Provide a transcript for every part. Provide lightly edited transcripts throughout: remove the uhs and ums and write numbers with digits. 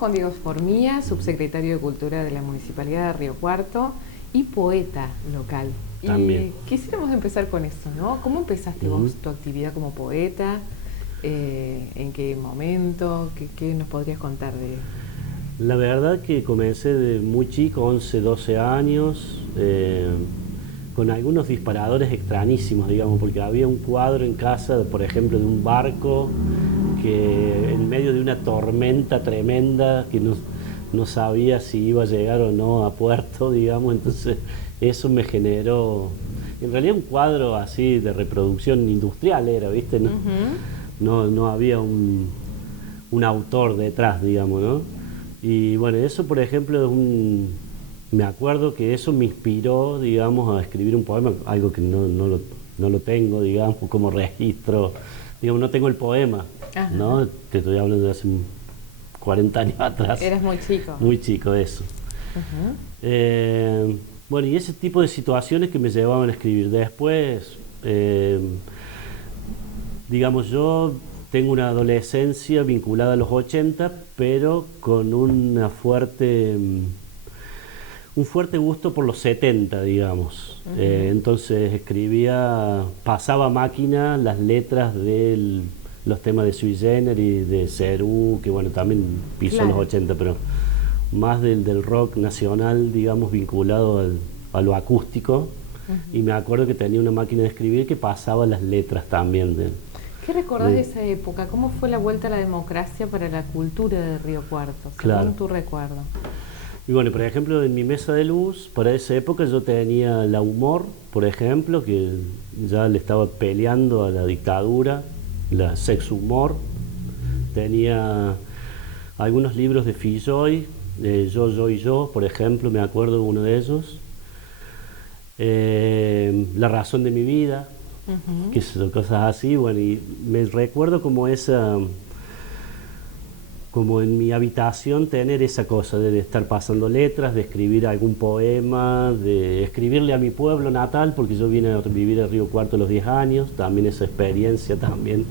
con Diego Formía, subsecretario de Cultura de la Municipalidad de Río Cuarto y poeta local. También. Y quisiéramos empezar con eso, ¿no? ¿Cómo empezaste vos tu actividad como poeta? ¿En qué momento? ¿Qué nos podrías contar de...? La verdad que comencé de muy chico, 11, 12 años, con algunos disparadores extrañísimos, digamos, porque había un cuadro en casa, por ejemplo, de un barco que en medio de una tormenta tremenda, que no sabía si iba a llegar o no a puerto, digamos, entonces eso me generó, en realidad un cuadro así de reproducción industrial era, ¿viste? No había un autor detrás, digamos, ¿no? Y bueno, eso por ejemplo es me acuerdo que eso me inspiró, digamos, a escribir un poema, algo que no lo tengo, digamos, como registro, digamos, no tengo el poema, Ajá. ¿no? Te estoy hablando de hace 40 años atrás. Eras muy chico. Muy chico, eso. Bueno, y ese tipo de situaciones que me llevaban a escribir. Después, digamos, yo tengo una adolescencia vinculada a los 80, pero con un fuerte gusto por los 70, digamos. Entonces pasaba a máquina las letras de los temas de Sui Generis, de Cerú, que bueno, también pisó los 80, pero más del rock nacional, digamos, vinculado a lo acústico. Y me acuerdo que tenía una máquina de escribir que pasaba las letras también ¿Qué recordás de esa época? ¿Cómo fue la vuelta a la democracia para la cultura de Río Cuarto, según tu recuerdo? Y bueno, por ejemplo, en mi mesa de luz, para esa época yo tenía La Humor, por ejemplo, que ya le estaba peleando a la dictadura, la Sex Humor. Tenía algunos libros de Filloy, Yo y Yo, por ejemplo, me acuerdo de uno de ellos. La Razón de mi Vida, que son cosas así, bueno, y me recuerdo como en mi habitación tener esa cosa de estar pasando letras, de escribir algún poema, de escribirle a mi pueblo natal, porque yo vine a vivir a Río Cuarto a los 10 años, también esa experiencia también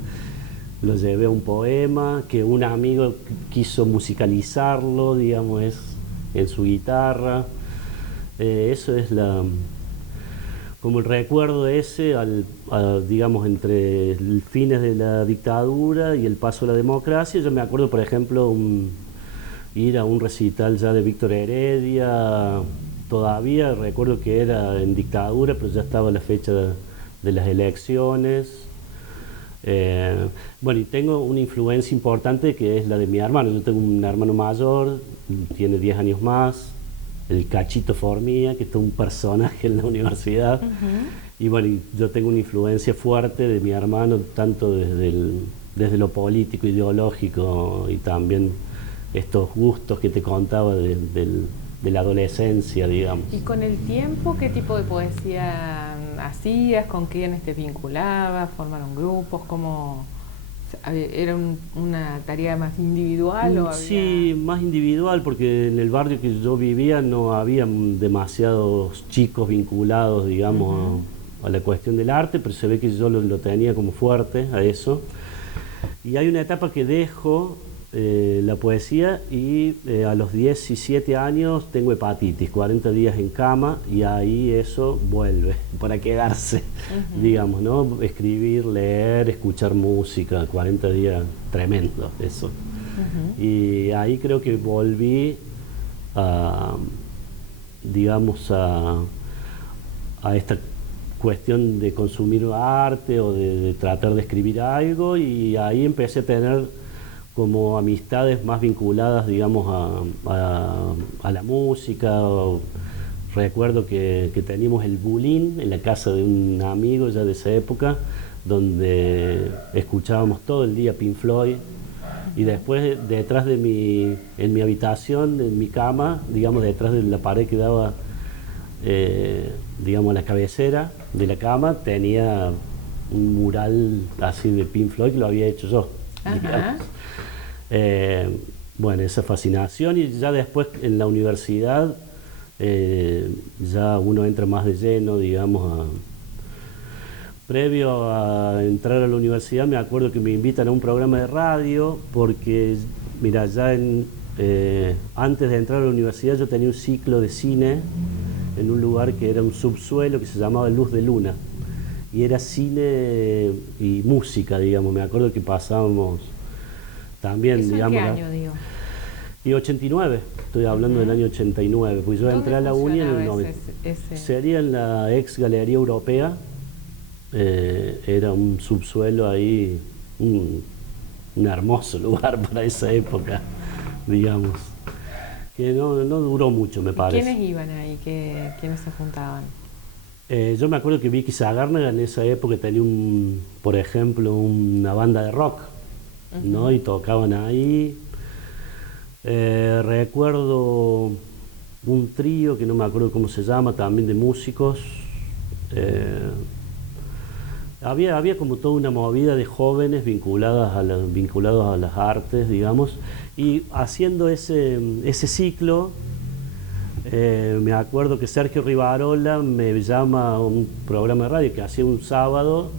lo llevé a un poema, que un amigo quiso musicalizarlo, digamos, en su guitarra. Eso es como el recuerdo ese, digamos, entre el fines de la dictadura y el paso a la democracia. Yo me acuerdo, por ejemplo, ir a un recital ya de Víctor Heredia, todavía recuerdo que era en dictadura, pero ya estaba la fecha de las elecciones. Bueno, y tengo una influencia importante que es la de mi hermano. Yo tengo un hermano mayor, tiene 10 años más, el Cachito Formía, que es un personaje en la universidad. Y bueno, yo tengo una influencia fuerte de mi hermano, tanto desde lo político, ideológico, y también estos gustos que te contaba de la adolescencia, digamos. ¿Y con el tiempo qué tipo de poesía hacías? ¿Con quiénes te vinculabas? ¿Formaron grupos? ¿Cómo...? ¿Era una tarea más individual o había...? Sí, más individual, porque en el barrio que yo vivía no había demasiados chicos vinculados, digamos, a la cuestión del arte, pero se ve que yo lo tenía como fuerte a eso. Y hay una etapa que dejo la poesía y a los 17 años tengo hepatitis, 40 días en cama, y ahí eso vuelve para quedarse, digamos, ¿no? Escribir, leer, escuchar música, 40 días, tremendo eso. Y ahí creo que volví digamos, a esta cuestión de consumir arte o de tratar de escribir algo, y ahí empecé a tener como amistades más vinculadas, digamos, a la música. Recuerdo que teníamos el Bulín en la casa de un amigo ya de esa época, donde escuchábamos todo el día Pink Floyd, y después detrás en mi habitación, en mi cama, digamos, detrás de la pared que daba, digamos, a la cabecera de la cama, tenía un mural así de Pink Floyd que lo había hecho yo. Bueno, esa fascinación, y ya después en la universidad ya uno entra más de lleno, digamos, previo a entrar a la universidad me acuerdo que me invitan a un programa de radio, porque mira, ya en antes de entrar a la universidad yo tenía un ciclo de cine en un lugar que era un subsuelo que se llamaba Luz de Luna. Y era cine y música, digamos. Me acuerdo que pasábamos también, ¿Eso digamos... en qué año, digo? Y 89, estoy hablando del año 89, pues yo entré a la uni en el 90. Sería en la ex Galería Europea, era un subsuelo ahí, un hermoso lugar para esa época, digamos. Que no duró mucho, me parece. ¿Quiénes iban ahí? ¿Quiénes se juntaban? Yo me acuerdo que Vicky Zagárnaga en esa época tenía, por ejemplo, una banda de rock, ¿no? Y tocaban ahí. Recuerdo un trío que no me acuerdo cómo se llama, también de músicos. Había como toda una movida de jóvenes vinculados a las artes, digamos, y haciendo ese ciclo, me acuerdo que Sergio Rivarola me llama a un programa de radio que hacía un sábado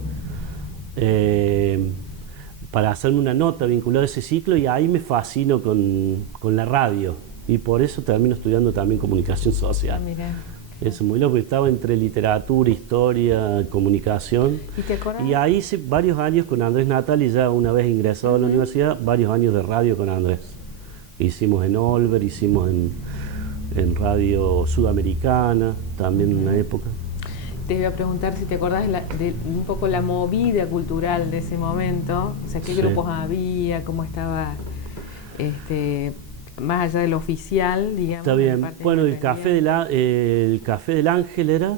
para hacerme una nota vinculada a ese ciclo, y ahí me fascino con la radio, y por eso termino estudiando también comunicación social. Mirá. Eso, muy loco, estaba entre literatura, historia, comunicación. ¿Y te acordás? Y ahí hice varios años con Andrés Natali, ya una vez ingresado a la universidad, varios años de radio con Andrés. Hicimos en Olver, hicimos en Radio Sudamericana, también en una época. Te iba a preguntar si te acordás de un poco la movida cultural de ese momento, o sea, qué grupos había, cómo estaba, más allá de lo oficial, digamos. Está bien. Bueno, el Café del Ángel era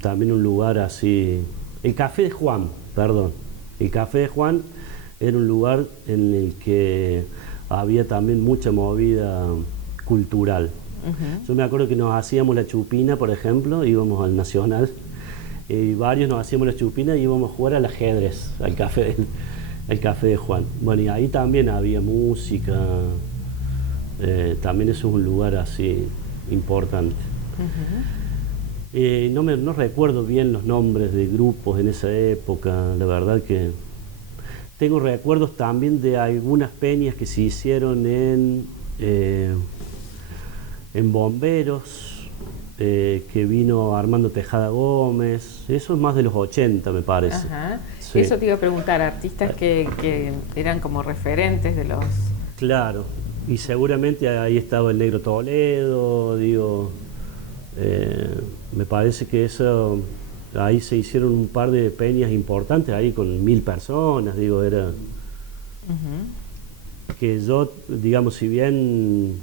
también un lugar así. El Café de Juan, perdón. El Café de Juan era un lugar en el que había también mucha movida cultural. Yo me acuerdo que nos hacíamos la chupina, por ejemplo, íbamos al Nacional, y varios nos hacíamos la chupina y íbamos a jugar al ajedrez, al Café de Juan. Bueno, y ahí también había música, también eso es un lugar así importante. No recuerdo bien los nombres de grupos en esa época, la verdad que tengo recuerdos también de algunas peñas que se hicieron en Bomberos, que vino Armando Tejada Gómez, eso es más de los 80 me parece. Ajá. Sí. Eso te iba a preguntar, artistas que eran como referentes de los... Claro, y seguramente ahí estaba el Negro Toledo, digo, me parece que eso, ahí se hicieron un par de peñas importantes, ahí con 1000 personas, digo, era... Que yo, digamos, si bien,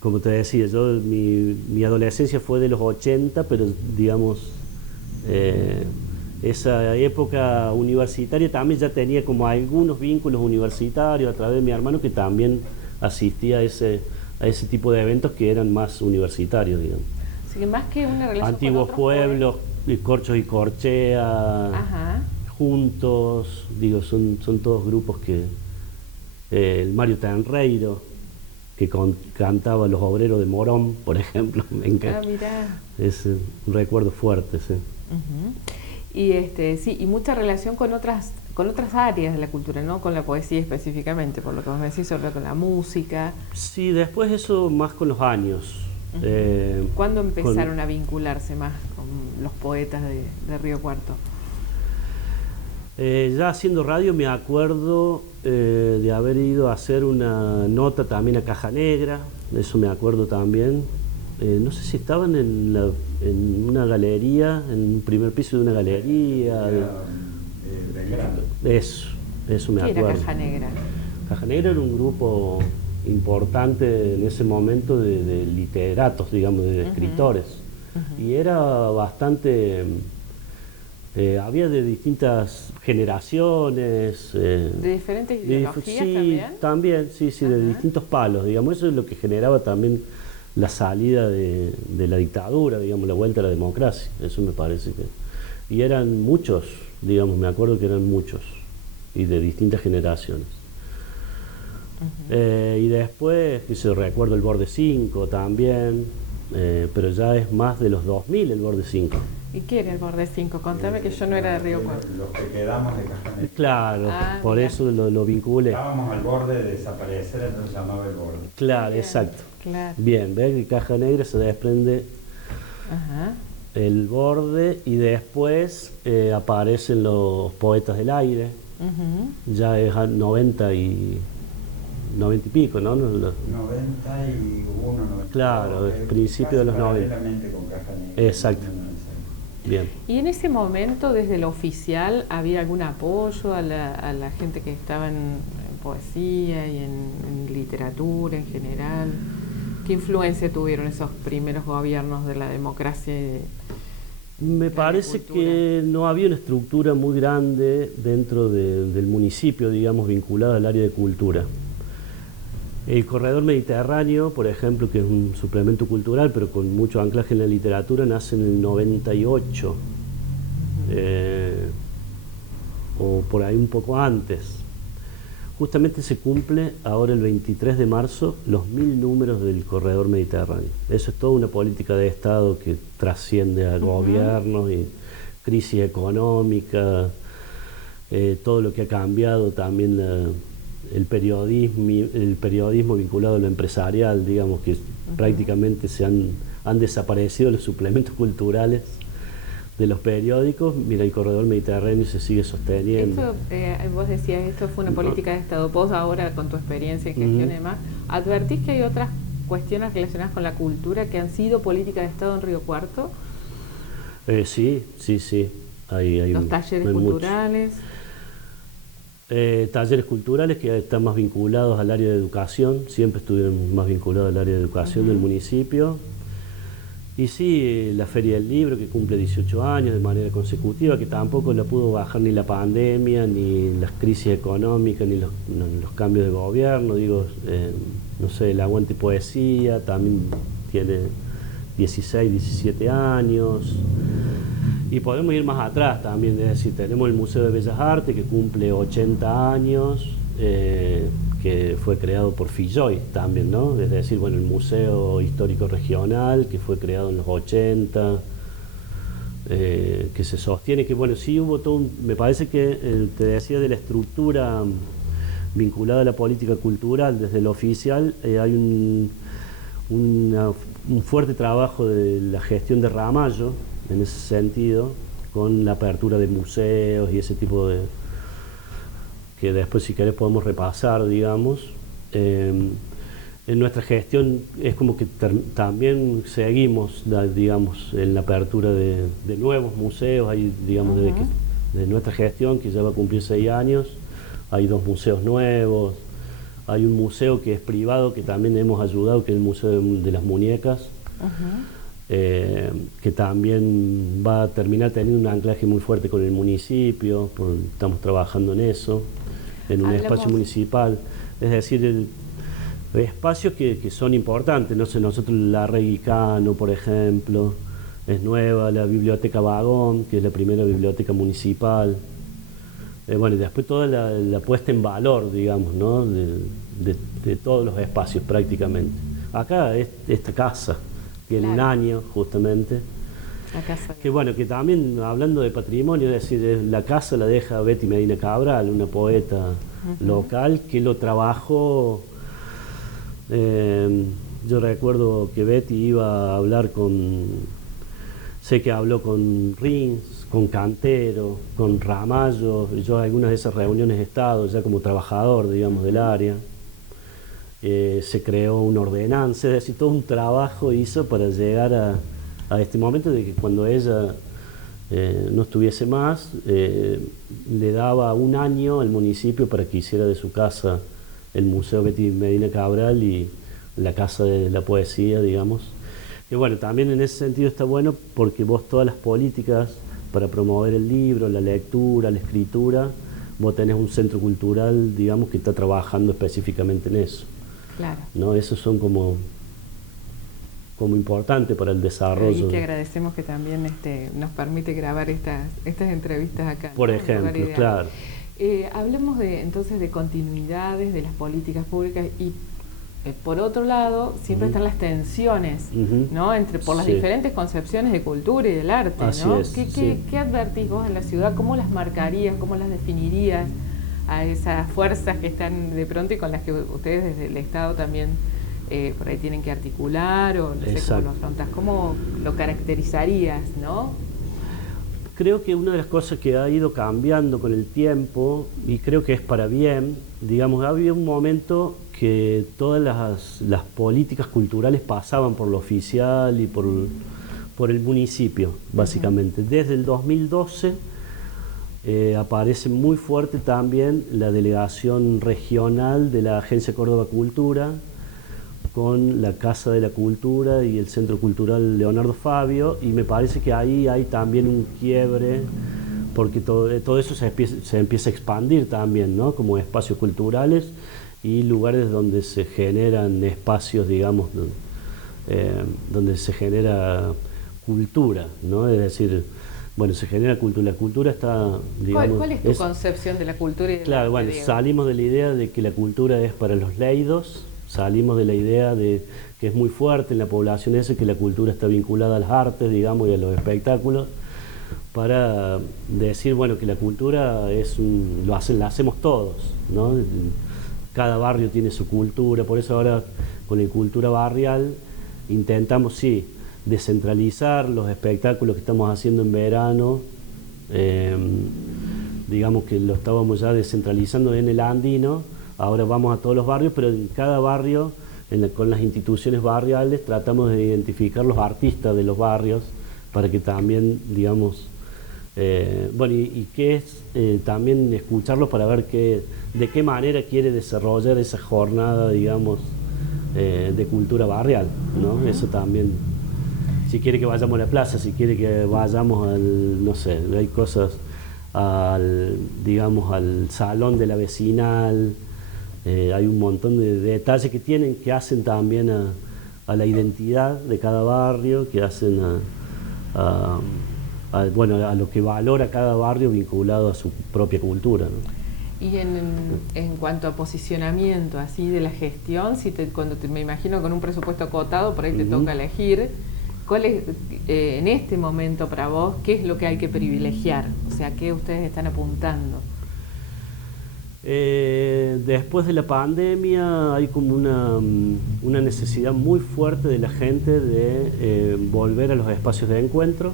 como te decía, mi adolescencia fue de los 80, pero digamos, esa época universitaria también ya tenía como algunos vínculos universitarios a través de mi hermano, que también asistía a ese tipo de eventos que eran más universitarios, digamos. Así que más que una relación Antiguos con Pueblos, Corchos y Corchea, Ajá. Juntos, digo, son todos grupos que... el Mario Tenreiro, que cantaba Los Obreros de Morón, por ejemplo, me encanta. Ah, mirá. Es un recuerdo fuerte, sí. Y sí, y mucha relación con otras áreas de la cultura, ¿no? Con la poesía específicamente, por lo que vos me decís, sobre con la música. Sí, después eso más con los años. ¿Cuándo empezaron a vincularse más con los poetas de Río Cuarto? Ya haciendo radio me acuerdo de haber ido a hacer una nota también a Caja Negra, eso me acuerdo también. No sé si estaban en una galería, en un primer piso de una galería. Eso me acuerdo. ¿Qué era Caja Negra? Caja Negra era un grupo importante en ese momento de literatos, digamos, de escritores. Y era bastante... había de distintas generaciones. ¿De diferentes ideologías también? Sí, de distintos palos, digamos. Eso es lo que generaba también la salida de la dictadura, digamos, la vuelta a la democracia. Eso me parece que... Y eran muchos, digamos, me acuerdo que eran muchos, y de distintas generaciones. Y después, que se recuerdo el Borde 5 también, pero ya es más de los 2000 el Borde 5. ¿Y qué era el borde 5? Contame que yo no era de Río Cuarto. Los que quedamos de Caja Negra. Claro, por mira. eso lo vinculé. Estábamos al borde de desaparecer, entonces se llamaba el borde. Claro, Bien, exacto. claro. Bien, ves que Caja Negra se desprende Ajá. el borde y después aparecen los poetas del aire. Ujú. Ya es a 90 y pico, ¿no? 91, 92. Claro, el principio de los 90. Paralelamente con Caja Negra. Exacto. Bien. ¿Y en ese momento, desde lo oficial, había algún apoyo a la gente que estaba en poesía y en literatura en general? ¿Qué influencia tuvieron esos primeros gobiernos de la democracia? Me parece que no había una estructura muy grande dentro del municipio, digamos, vinculada al área de cultura. El Corredor Mediterráneo, por ejemplo, que es un suplemento cultural, pero con mucho anclaje en la literatura, nace en el 98, o por ahí un poco antes. Justamente se cumple ahora el 23 de marzo los 1000 números del Corredor Mediterráneo. Eso es toda una política de Estado que trasciende a gobiernos y crisis económica, todo lo que ha cambiado también el periodismo vinculado a lo empresarial, digamos que prácticamente han desaparecido los suplementos culturales de los periódicos. Mira, el Corredor Mediterráneo se sigue sosteniendo. Esto, vos decías, esto fue una política de Estado. Vos ahora, con tu experiencia en gestión y demás, ¿advertís que hay otras cuestiones relacionadas con la cultura que han sido política de Estado en Río Cuarto? Sí. Hay Los talleres hay culturales. Talleres culturales que están más vinculados al área de educación, siempre estuvieron más vinculados al área de educación del municipio. Y sí, la Feria del Libro, que cumple 18 años de manera consecutiva, que tampoco la pudo bajar ni la pandemia, ni las crisis económicas, ni los cambios de gobierno. Digo, no sé, el Aguante Poesía también tiene 16, 17 años. Y podemos ir más atrás también, es decir, tenemos el Museo de Bellas Artes, que cumple 80 años, que fue creado por Filloy también, ¿no? Es decir, bueno, el Museo Histórico Regional, que fue creado en los 80, que se sostiene, que bueno, sí hubo todo me parece que, te decía, de la estructura vinculada a la política cultural, desde lo oficial, hay un fuerte trabajo de la gestión de Ramallo, en ese sentido, con la apertura de museos y ese tipo de... que después, si querés, podemos repasar, digamos. En nuestra gestión es como que también seguimos, digamos, en la apertura de nuevos museos. Hay, digamos, de nuestra gestión, que ya va a cumplir 6 años, hay 2 museos nuevos. Hay un museo que es privado, que también hemos ayudado, que es el Museo de las Muñecas, que también va a terminar teniendo un anclaje muy fuerte con el municipio, estamos trabajando en eso, en un espacio municipal. Es decir, espacios que son importantes. No sé, nosotros la Reguicano, por ejemplo, es nueva, la Biblioteca Vagón, que es la primera biblioteca municipal. Bueno, y después toda la puesta en valor, digamos, ¿no? de todos los espacios prácticamente. Acá es esta casa, que en un año justamente, que bueno, que también hablando de patrimonio, es decir, la casa la deja Betty Medina Cabral, una poeta local que lo trabajó. Yo recuerdo que Betty iba a hablar sé que habló con Rins, con Cantero, con Ramallo. Yo a algunas de esas reuniones he estado ya como trabajador, digamos, del área. Se creó una ordenanza, es decir, todo un trabajo hizo para llegar a este momento de que cuando ella no estuviese más, le daba un año al municipio para que hiciera de su casa el Museo Betty Medina Cabral y la Casa de la Poesía, digamos. Que bueno, también en ese sentido está bueno porque vos todas las políticas para promover el libro, la lectura, la escritura, vos tenés un centro cultural, digamos, que está trabajando específicamente en eso. Claro. ¿No? Esos son como importante para el desarrollo. Y que agradecemos que también nos permite grabar estas entrevistas acá. Por ejemplo, claro. Hablemos entonces de continuidades de las políticas públicas y por otro lado, siempre están las tensiones, ¿no? Por las diferentes concepciones de cultura y del arte, Así ¿no? es, ¿Qué advertís vos en la ciudad? ¿Cómo las marcarías? ¿Cómo las definirías a esas fuerzas que están de pronto y con las que ustedes desde el Estado también por ahí tienen que articular, o no sé cómo lo afrontás? ¿Cómo lo caracterizarías, no? Creo que una de las cosas que ha ido cambiando con el tiempo, y creo que es para bien, digamos, había un momento que todas las políticas culturales pasaban por lo oficial y por el municipio, básicamente. Desde el 2012 aparece muy fuerte también la delegación regional de la Agencia Córdoba Cultura, con la Casa de la Cultura y el Centro Cultural Leonardo Fabio, y me parece que ahí hay también un quiebre, porque todo eso se empieza a expandir también, ¿no? Como espacios culturales y lugares donde se generan espacios, digamos, donde se genera cultura, ¿no? Es decir, bueno, se genera cultura. La cultura está, digamos... ¿Cuál es tu concepción de la cultura y de Claro, bueno, salimos de la idea de que la cultura es para los leídos, salimos de la idea de que es muy fuerte en la población ese, que la cultura está vinculada a las artes, digamos, y a los espectáculos, para decir, bueno, que la cultura la hacemos todos, ¿no? Cada barrio tiene su cultura, por eso ahora con la cultura barrial intentamos, sí, descentralizar los espectáculos que estamos haciendo en verano, digamos que lo estábamos ya descentralizando en el andino. Ahora vamos a todos los barrios, pero en cada barrio, con las instituciones barriales, tratamos de identificar los artistas de los barrios para que también, digamos, bueno, y qué es también escucharlos para ver de qué manera quiere desarrollar esa jornada, digamos, de cultura barrial, ¿no? Eso también, si quiere que vayamos a la plaza, si quiere que vayamos no sé, hay cosas, digamos, al salón de la vecinal. Hay un montón de detalles que hacen también a la identidad de cada barrio, que hacen bueno, a lo que valora cada barrio vinculado a su propia cultura, ¿no? Y en cuanto a posicionamiento así de la gestión, me imagino con un presupuesto acotado, por ahí te toca elegir, ¿cuál es en este momento para vos, qué es lo que hay que privilegiar? O sea, ¿qué ustedes están apuntando? Después de la pandemia hay como una necesidad muy fuerte de la gente de volver a los espacios de encuentro,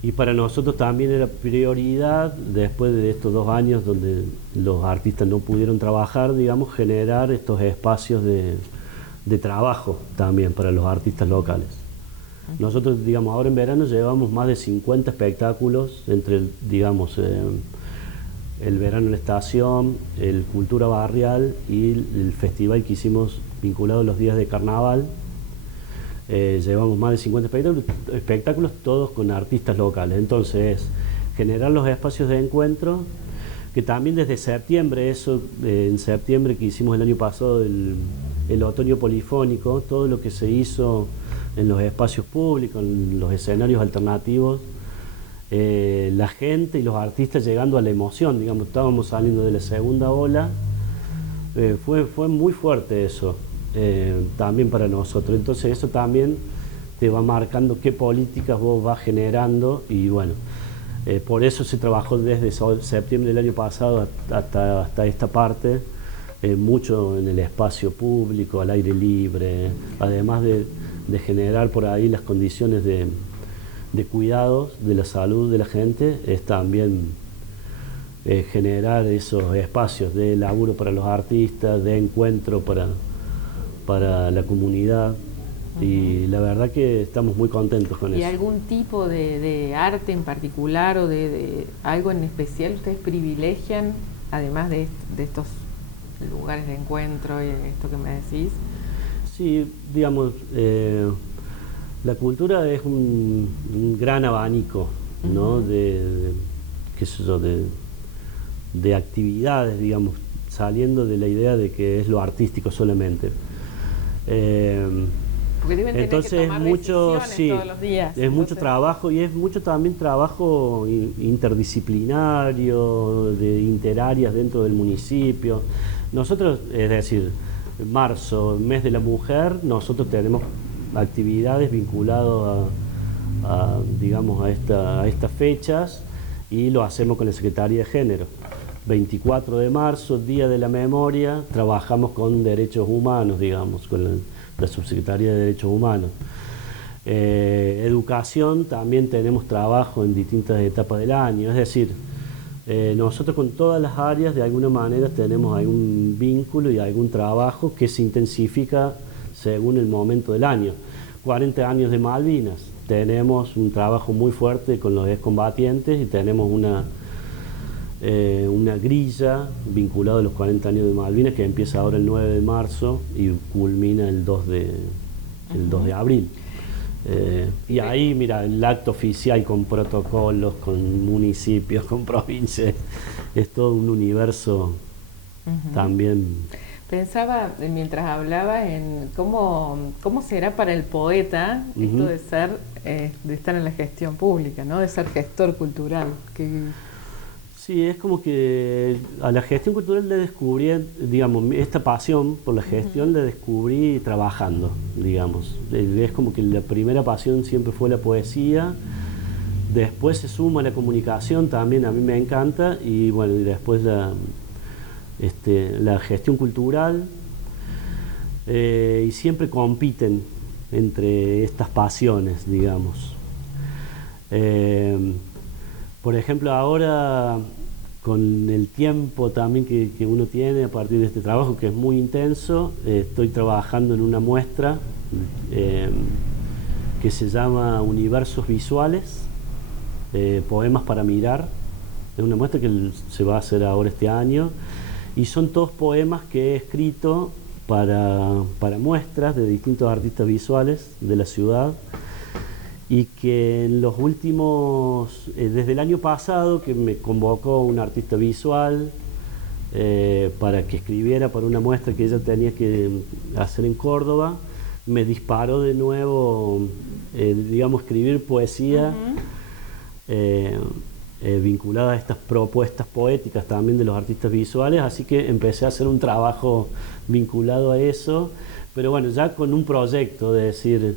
y para nosotros también era prioridad, después de estos 2 años donde los artistas no pudieron trabajar, digamos, generar estos espacios de trabajo también para los artistas locales. Nosotros, digamos, ahora en verano llevamos más de 50 espectáculos entre, digamos, el verano en la estación, el Cultura Barrial y el festival que hicimos vinculado a los días de carnaval. Llevamos más de 50 espectáculos, todos con artistas locales. Entonces, generar los espacios de encuentro, que también desde septiembre, en septiembre que hicimos el año pasado el otoño polifónico, todo lo que se hizo en los espacios públicos, en los escenarios alternativos, la gente y los artistas llegando a la emoción, digamos, estábamos saliendo de la segunda ola, fue muy fuerte eso, también para nosotros. Entonces eso también te va marcando qué políticas vos vas generando, y bueno, por eso se trabajó desde septiembre del año pasado hasta esta parte, mucho en el espacio público, al aire libre, además de generar por ahí las condiciones de cuidados de la salud de la gente, es también generar esos espacios de laburo para los artistas, de encuentro para la comunidad. Y la verdad que estamos muy contentos con eso. ¿Y algún tipo de arte en particular o de algo en especial ustedes privilegian, además de estos lugares de encuentro y esto que me decís? Sí, digamos, la cultura es un gran abanico, ¿no? Qué sé yo, de actividades, digamos, saliendo de la idea de que es lo artístico solamente. Porque deben tener entonces que tomar decisiones todos los días. Es mucho trabajo, y es mucho también trabajo interdisciplinario, de interáreas dentro del municipio. Nosotros, es decir, marzo, mes de la mujer, nosotros tenemos actividades vinculadas digamos, a estas fechas, y lo hacemos con la Secretaría de Género. 24 de marzo, Día de la Memoria, trabajamos con derechos humanos, digamos, con la Subsecretaría de Derechos Humanos. Educación, también tenemos trabajo en distintas etapas del año, es decir, nosotros con todas las áreas de alguna manera tenemos algún vínculo y algún trabajo que se intensifica según el momento del año. 40 años de Malvinas, tenemos un trabajo muy fuerte con los excombatientes y tenemos una grilla vinculada a los 40 años de Malvinas que empieza ahora el 9 de marzo y culmina el 2 de abril. Y ahí, mira, el acto oficial con protocolos, con municipios, con provincias, es todo un universo también. Pensaba, mientras hablaba, en cómo será para el poeta esto de ser, de estar en la gestión pública, ¿no? De ser gestor cultural. Sí, es como que a la gestión cultural le descubrí, digamos, esta pasión por la gestión la descubrí trabajando, digamos. Es como que la primera pasión siempre fue la poesía, después se suma la comunicación, también a mí me encanta, y bueno, y después la gestión cultural, y siempre compiten entre estas pasiones, digamos. Por ejemplo, ahora, con el tiempo también que uno tiene a partir de este trabajo, que es muy intenso, estoy trabajando en una muestra que se llama Universos Visuales, Poemas para Mirar. Es una muestra que se va a hacer ahora este año, y son todos poemas que he escrito para muestras de distintos artistas visuales de la ciudad, y que en los últimos, desde el año pasado, que me convocó un artista visual para que escribiera para una muestra que ella tenía que hacer en Córdoba, me disparó de nuevo, digamos, escribir poesía vinculada a estas propuestas poéticas también de los artistas visuales, así que empecé a hacer un trabajo vinculado a eso, pero bueno, ya con un proyecto de decir,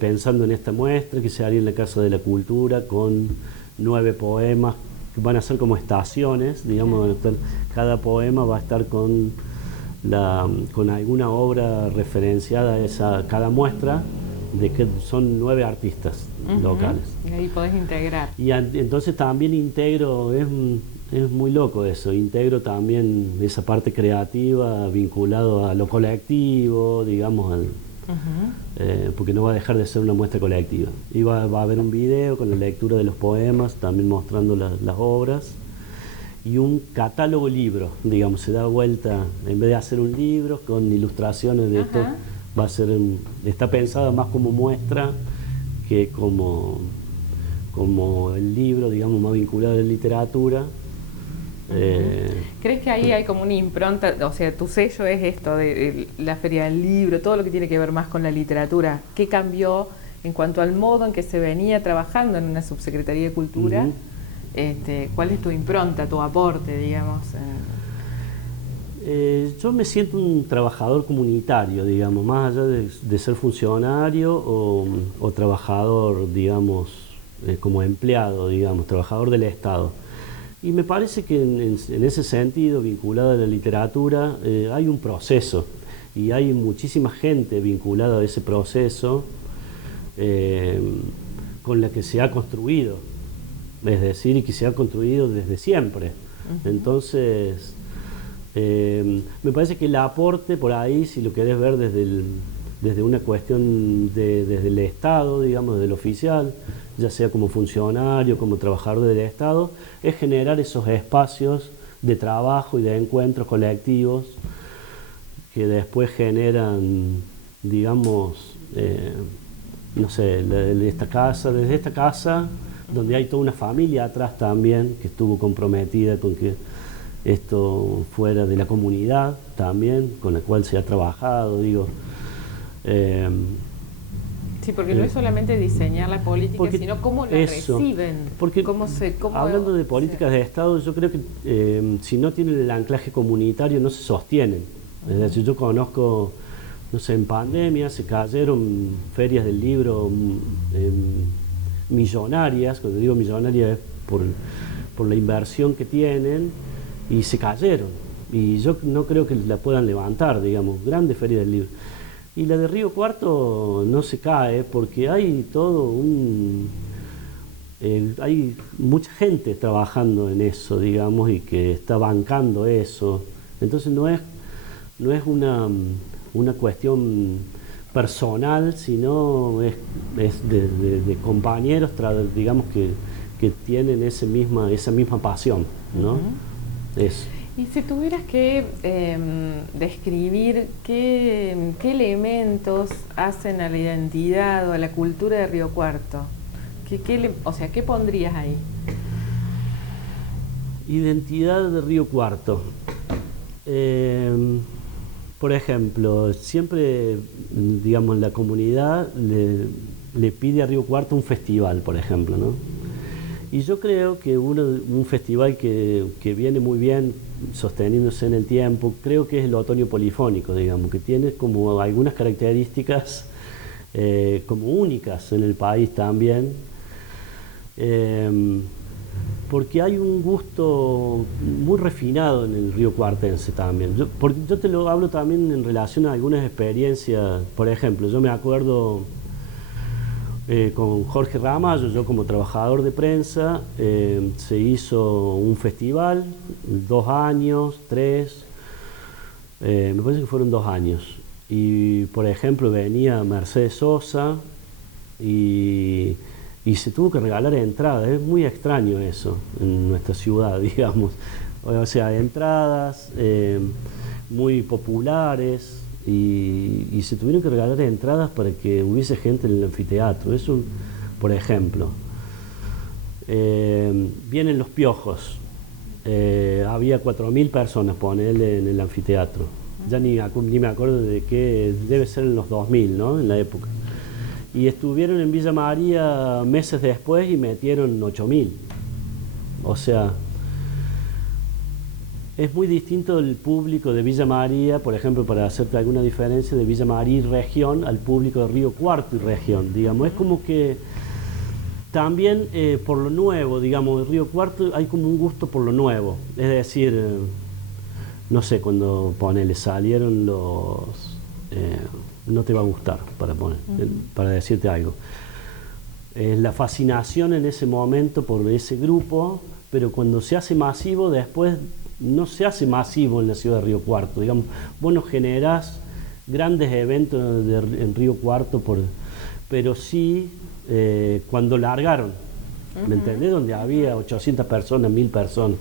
pensando en esta muestra que se haría en la Casa de la Cultura, con 9 poemas que van a ser como estaciones, digamos, cada poema va a estar con alguna obra referenciada a cada muestra, de que son 9 artistas locales. Y ahí podés integrar. Y entonces también integro, es muy loco eso, integro también esa parte creativa vinculado a lo colectivo, digamos, porque no va a dejar de ser una muestra colectiva. Y va a haber un video con la lectura de los poemas, también mostrando las obras, y un catálogo libro, digamos, se da vuelta, en vez de hacer un libro con ilustraciones de esto, va a ser está pensada más como muestra que como el libro, digamos, más vinculado a la literatura. ¿Crees que ahí hay como una impronta, o sea, tu sello es esto de la Feria del Libro, todo lo que tiene que ver más con la literatura? ¿Qué cambió en cuanto al modo en que se venía trabajando en una subsecretaría de Cultura? ¿Cuál es tu impronta, tu aporte, digamos? Yo me siento un trabajador comunitario, digamos, más allá de ser funcionario o trabajador, digamos, como empleado, digamos, trabajador del Estado. Y me parece que en ese sentido, vinculado a la literatura, hay un proceso, y hay muchísima gente vinculada a ese proceso con la que se ha construido, es decir, y que se ha construido desde siempre. Entonces, me parece que el aporte por ahí, si lo querés ver desde una cuestión desde el Estado, digamos, desde el oficial, ya sea como funcionario, como trabajador del Estado, es generar esos espacios de trabajo y de encuentros colectivos que después generan, digamos, no sé, desde esta casa, donde hay toda una familia atrás también que estuvo comprometida con que esto fuera de la comunidad también, con la cual se ha trabajado, digo. Sí, porque no es solamente diseñar la política, porque sino cómo la eso, reciben. porque hablando de políticas de Estado, yo creo que si no tienen el anclaje comunitario no se sostienen. Es decir, yo conozco, no sé, en pandemia se cayeron ferias del libro millonarias. Cuando digo millonarias es por la inversión que tienen, y se cayeron. Y yo no creo que la puedan levantar, digamos, grandes ferias del libro. Y la de Río Cuarto no se cae porque hay hay mucha gente trabajando en eso, digamos, y que está bancando eso. Entonces no es una cuestión personal, sino es de compañeros, digamos, que tienen esa misma pasión, ¿no? Uh-huh. Eso. Y si tuvieras que describir qué elementos hacen a la identidad o a la cultura de Río Cuarto, ¿qué pondrías ahí? Identidad de Río Cuarto. Por ejemplo, siempre, digamos, la comunidad le pide a Río Cuarto un festival, por ejemplo, ¿no? Y yo creo que un festival que viene muy bien sosteniéndose en el tiempo, creo que es el Otoño Polifónico, digamos, que tiene como algunas características como únicas en el país también, porque hay un gusto muy refinado en el río cuartense también. Yo te lo hablo también en relación a algunas experiencias. Por ejemplo, yo me acuerdo con Jorge Ramallo, yo como trabajador de prensa, se hizo un festival, 2 años, 3, me parece que fueron 2 años. Y por ejemplo venía Mercedes Sosa y se tuvo que regalar entradas. Es muy extraño eso en nuestra ciudad, digamos. O sea, entradas muy populares. Y se tuvieron que regalar entradas para que hubiese gente en el anfiteatro. Eso, por ejemplo. Vienen los Piojos. Había 4.000 personas, ponele, en el anfiteatro. Ya ni me acuerdo de qué, debe ser en los 2000, ¿no? En la época. Y estuvieron en Villa María meses después y metieron 8.000. O sea, es muy distinto el público de Villa María, por ejemplo, para hacerte alguna diferencia, de Villa María y región al público de Río Cuarto y región, digamos. Es como que también por lo nuevo, digamos, de Río Cuarto hay como un gusto por lo nuevo. Es decir, no sé, cuando le salieron los... no te va a gustar, para decirte algo. La fascinación en ese momento por ese grupo, pero cuando se hace masivo, después no se hace masivo en la ciudad de Río Cuarto. Digamos, vos no generás grandes eventos en Río Cuarto, pero sí cuando largaron, ¿me entendés? Donde había 800 personas, 1.000 personas.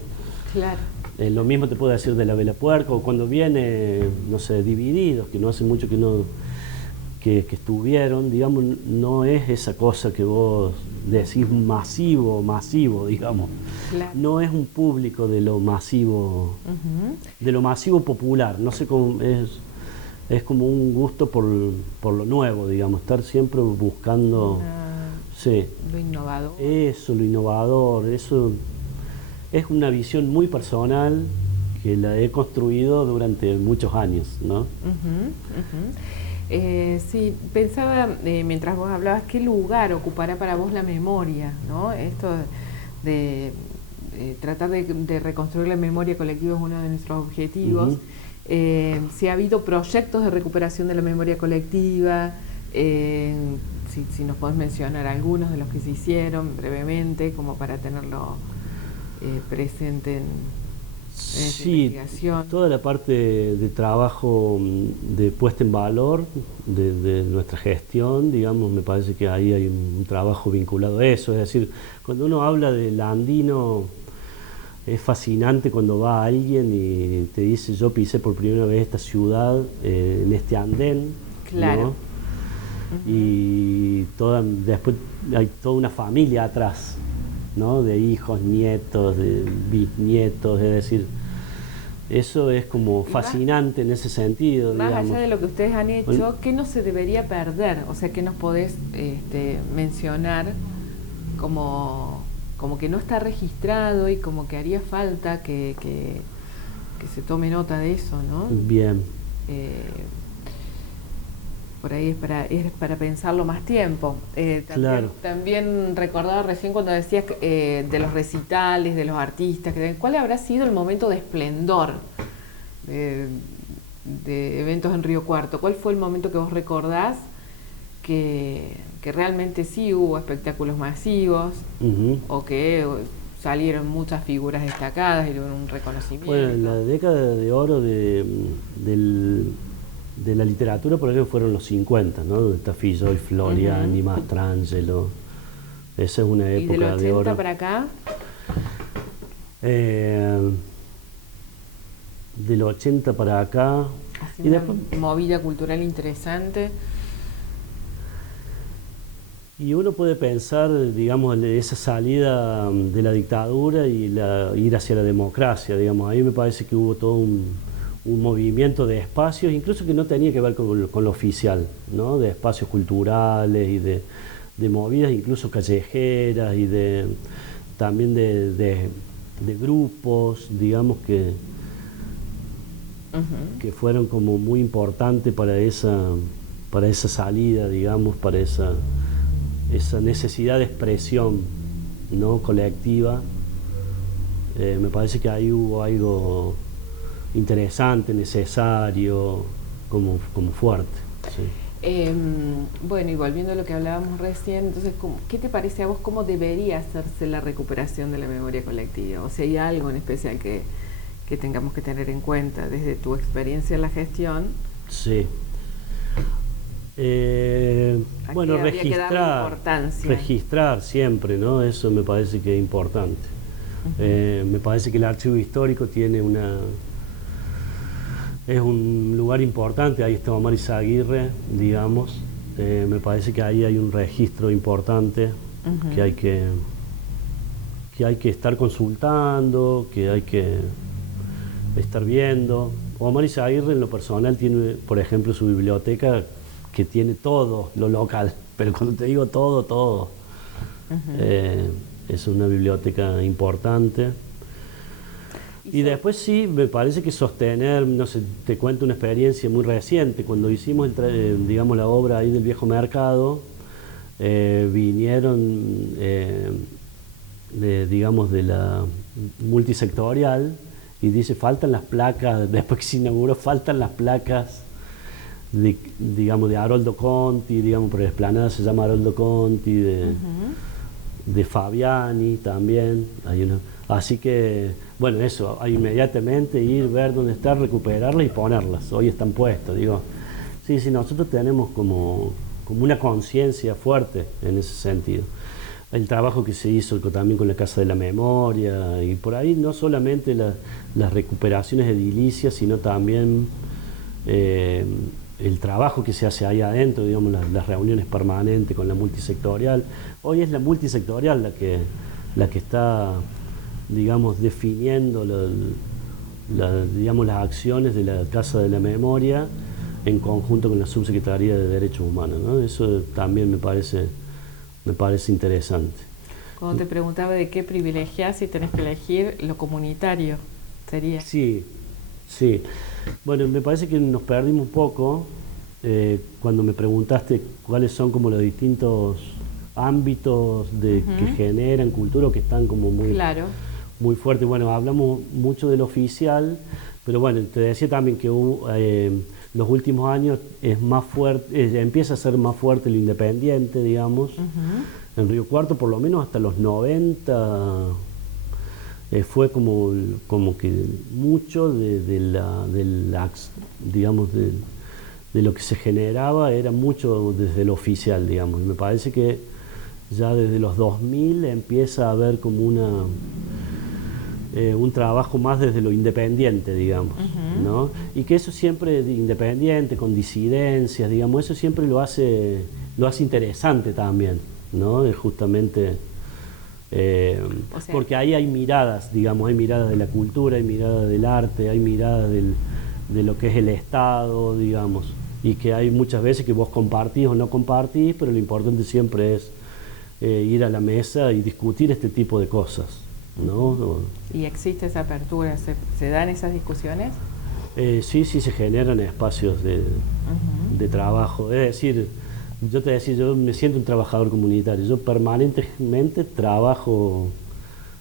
Claro. Lo mismo te puedo decir de la Vela Puerca, o cuando viene, no sé, Divididos, que no hace mucho que estuvieron, digamos, no es esa cosa que vos decís masivo, digamos. Claro. No es un público de lo masivo, de lo masivo popular, no sé cómo es como un gusto por lo nuevo, digamos, estar siempre buscando sí, lo innovador. Eso, lo innovador, eso es una visión muy personal que la he construido durante muchos años, ¿no? Sí, pensaba, mientras vos hablabas, ¿qué lugar ocupará para vos la memoria, ¿no? Esto de tratar de reconstruir la memoria colectiva es uno de nuestros objetivos. Si ha habido proyectos de recuperación de la memoria colectiva, si nos podés mencionar algunos de los que se hicieron brevemente, como para tenerlo presente en esta investigación. Toda la parte de trabajo de puesta en valor de nuestra gestión, digamos, me parece que ahí hay un trabajo vinculado a eso. Es decir, cuando uno habla del andino, es fascinante cuando va alguien y te dice: yo pisé por primera vez esta ciudad en este andén. Claro. ¿No? Y después hay toda una familia atrás, ¿no? De hijos, nietos, de bisnietos, es decir, Eso es como fascinante en ese sentido, Más digamos. allá de lo que ustedes han hecho, Bueno, ¿qué no se debería perder? O sea, ¿qué nos podés mencionar como que no está registrado y como que haría falta que se tome nota de eso, ¿no? bien, Eh, por ahí es para pensarlo más tiempo. claro. También recordaba recién cuando decías de los recitales, de los artistas, ¿cuál habrá sido el momento de esplendor de eventos en Río Cuarto? ¿Cuál fue el momento que vos recordás que realmente sí hubo espectáculos masivos Ujú. o que salieron muchas figuras destacadas y hubo un reconocimiento? Bueno, en la década de oro de la literatura, por ejemplo, fueron los 50, ¿no? Donde está Fitzroy, Floriani, Mastrangelo. Esa es una ¿Y del época 80 de oro. para acá? Eh, del 80 para acá. Así Y una después, movida cultural interesante. y uno puede pensar, digamos, en esa salida de la dictadura y ir hacia la democracia, digamos. A mí me parece que hubo todo un movimiento de espacios, incluso que no tenía que ver con lo oficial, ¿no? De espacios culturales y de movidas incluso callejeras y también de grupos, digamos, que fueron como muy importantes para esa salida, digamos, para esa necesidad de expresión, ¿no? Colectiva. Me parece que ahí hubo algo interesante, necesario, como fuerte. Sí. Bueno, y volviendo a lo que hablábamos recién, entonces, ¿qué te parece a vos cómo debería hacerse la recuperación de la memoria colectiva? O sea, ¿hay algo en especial que tengamos que tener en cuenta desde tu experiencia en la gestión? Sí. Bueno, habría que darle importancia. registrar siempre, ¿no? Eso me parece que es importante. Me parece que el archivo histórico es un lugar importante. Ahí está Omar Izaguirre, digamos. Me parece que ahí hay un registro importante que hay que estar consultando, que hay que estar viendo. Omar Izaguirre en lo personal tiene, por ejemplo, su biblioteca que tiene todo lo local, pero cuando te digo todo, es una biblioteca importante. Y después sí, me parece que sostener, no sé, te cuento una experiencia muy reciente, cuando hicimos, digamos, la obra ahí del Viejo Mercado, vinieron, digamos, de la multisectorial, y dice, faltan las placas, después que se inauguró, faltan las placas digamos, de Haroldo Conti, digamos, por la explanada se llama Haroldo Conti, de Fabiani también, así que, bueno, eso, inmediatamente ir, ver dónde está, recuperarlas y ponerlas, hoy están puestas, digo, sí, nosotros tenemos como una conciencia fuerte en ese sentido. El trabajo que se hizo también con la Casa de la Memoria, y por ahí no solamente las recuperaciones edilicias, sino también el trabajo que se hace ahí adentro, digamos, las reuniones permanentes con la multisectorial. Hoy es la multisectorial la que está, digamos, definiendo digamos, las acciones de la Casa de la Memoria en conjunto con la Subsecretaría de Derechos Humanos, ¿no? Eso también me parece interesante. Cuando te preguntaba de qué privilegias, si tenés que elegir lo comunitario, sería. Sí. Bueno, me parece que nos perdimos un poco cuando me preguntaste cuáles son como los distintos ámbitos que generan cultura o que están como muy fuertes. Bueno, hablamos mucho del oficial, pero bueno, te decía también que los últimos años es más fuerte, empieza a ser más fuerte lo independiente, digamos. En Río Cuarto, por lo menos hasta los 90, fue como que mucho digamos, de lo que se generaba era mucho desde lo oficial, digamos. Y me parece que ya desde los 2000 empieza a haber como un trabajo más desde lo independiente, digamos, ¿no? Y que eso siempre independiente, con disidencias, digamos, eso siempre lo hace interesante también, ¿no? Es justamente O sea, porque ahí hay miradas, digamos, hay miradas de la cultura, hay miradas del arte, hay miradas de lo que es el Estado, digamos, y que hay muchas veces que vos compartís o no compartís, pero lo importante siempre es ir a la mesa y discutir este tipo de cosas, ¿no? ¿Y existe esa apertura? ¿Se dan esas discusiones? Sí, sí se generan espacios de trabajo, es decir, yo te decía, yo me siento un trabajador comunitario, yo permanentemente trabajo,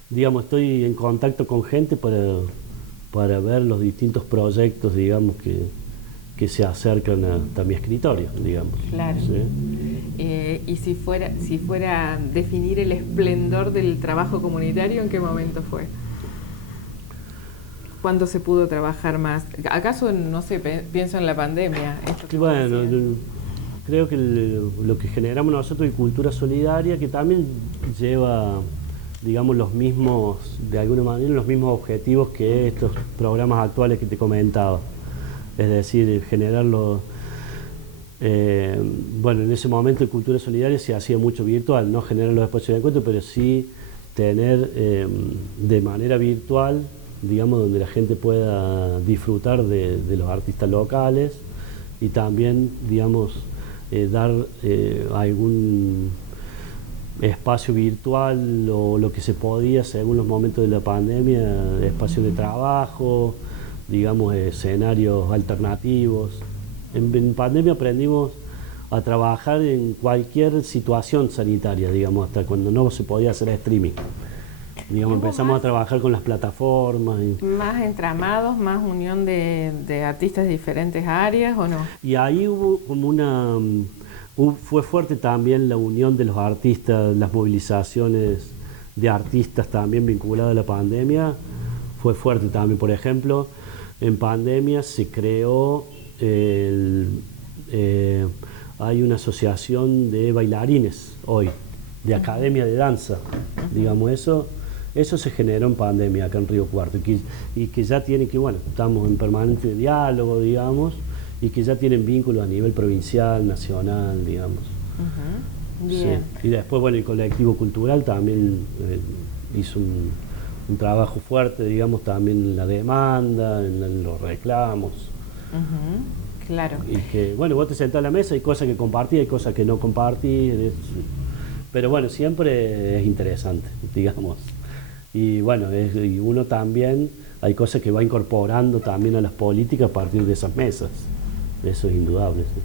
digamos, estoy en contacto con gente para ver los distintos proyectos, digamos, que se acercan hasta mi escritorio, digamos. Claro. ¿Sí? Y si fuera a definir el esplendor del trabajo comunitario, ¿en qué momento fue? ¿Cuándo se pudo trabajar más? ¿Acaso, no sé, pienso en la pandemia? Bueno, creo que lo que generamos nosotros es cultura solidaria, que también lleva, digamos, los mismos, de alguna manera, los mismos objetivos que estos programas actuales que te comentaba. Es decir, generarlo, bueno, en ese momento de cultura solidaria se hacía mucho virtual, no generar los espacios de encuentro, pero sí tener de manera virtual, digamos, donde la gente pueda disfrutar de los artistas locales y también, digamos, dar algún espacio virtual o lo que se podía según los momentos de la pandemia, espacios de trabajo, digamos, escenarios alternativos. En pandemia aprendimos a trabajar en cualquier situación sanitaria, digamos, hasta cuando no se podía hacer streaming. Digamos, empezamos a trabajar con las plataformas. ¿Más entramados, más unión de artistas de diferentes áreas o no? Y ahí hubo como fue fuerte también la unión de los artistas, las movilizaciones de artistas también vinculadas a la pandemia, fue fuerte también. Por ejemplo, en pandemia se creó, hay una asociación de bailarines hoy, de academia de danza, digamos, eso se generó en pandemia acá en Río Cuarto y que ya tiene que, bueno, estamos en permanente diálogo, digamos, y que ya tienen vínculos a nivel provincial, nacional, digamos. Bien. Sí. Y después, bueno, el colectivo cultural también hizo un trabajo fuerte, digamos, también en la demanda, en los reclamos. Claro. Y que, bueno, vos te sentás a la mesa, hay cosas que compartís, hay cosas que no compartís, pero bueno, siempre es interesante, digamos. Y bueno, y uno también, hay cosas que va incorporando también a las políticas a partir de esas mesas. Eso es indudable. Sí.